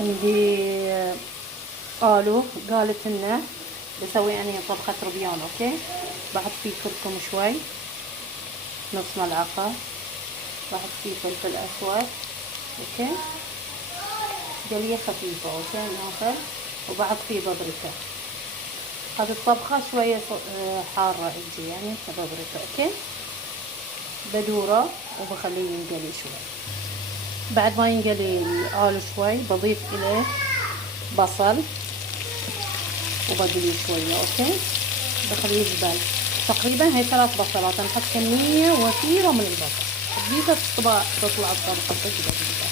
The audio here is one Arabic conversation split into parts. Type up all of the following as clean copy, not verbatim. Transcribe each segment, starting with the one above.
عندي الو قالت لنا بسوي اني طبخة ربيان. اوكي، بحط فيه كركم شوي، نص ملعقة، بحط فيه فلفل اسود. اوكي، قلية خفيفة. اوكي، ناخذ وبحط فيه بابريكا. هذه الطبخة شوية حارة عندي يعني بابريكا. اوكي، بدوره وبخليه ينقلي شوي. بعد ما ينقلي الآلو شوي بضيف إليه بصل وبقليه شوية. اوكي، بخليه يذبل تقريبا هي 3 بصلات. نحط كمية وفيرة من البصل، تضيفها تطلع الطبخة تجربة.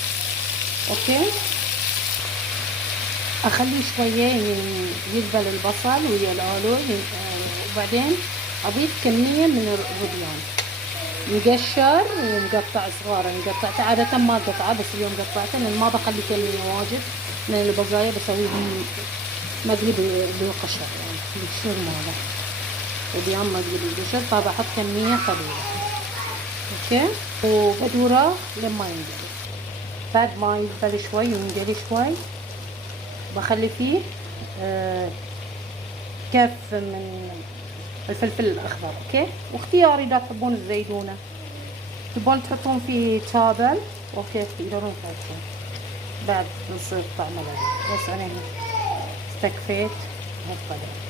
اوكي، اخليه شوية يذبل البصل ويا الآلو. وبعدين اضيف كمية من الربيان مقشر ومقطع صغار. قطعته عادة ما قطعه، بس اليوم قطعته لان ما بخلي كمية واجد من البقايا، بسويهم مقلي بالقشر يعني بالقشر ماله ربيان مقلي بالقشر، فبحط كمية قليلة. اوكي، وبدوره لما ينقلي. بعد ما يذبل شوي وينقلي شوي بخلي فيه كف من الفلفل الاخضر. اوكي، واختياري اذا تحبون الزيتونه، تبون تحطون فيه توابل. اوكي، تقدرون تحطون بعد يصير طعمه لذيذ. بس انا استكفيت بهالطريقه.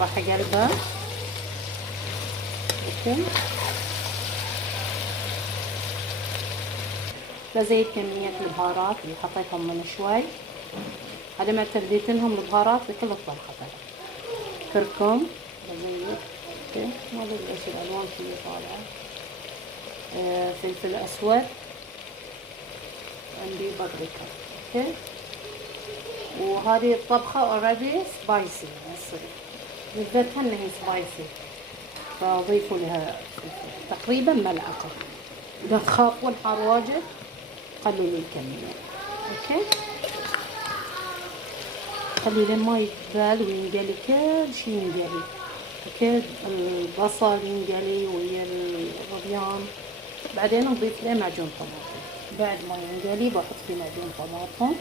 راح اقلبه. اوكي، بزيد كمية البهارات اللي حطيتهم من شوي. هذا معتمدين لهم البهارات لكل الطبخة. كركم بزيد. اوكي، ما ادري ايش الالوان اللي طالعه. فلفل اسود، عندي بابريكا. اوكي، وهذه الطبخة اوريدي سبايسي يصير لذتها انها سبايسي، فاضيفوا لها تقريبا ملعقة. اذا تخافون حار واجد قللوا الكمية. اوكي، خلي لما يتبال وينقلي كل شي ينقلي. اوكي، البصل ينقلي ويا الربيان. بعدين نضيف له معجون طماطم. بعد ما ينقلي بحط فيه معجون طماطم.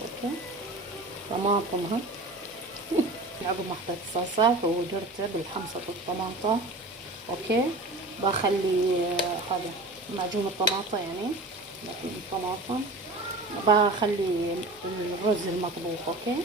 اوكي، طماطمها عقب ما حطيت الصلصة ودرته بالحمصة الطماطم. اوكي، بخلي هذا معجون الطماطم يعني معجون الطماطم. بخلي الرز المطبوخ. اوكي،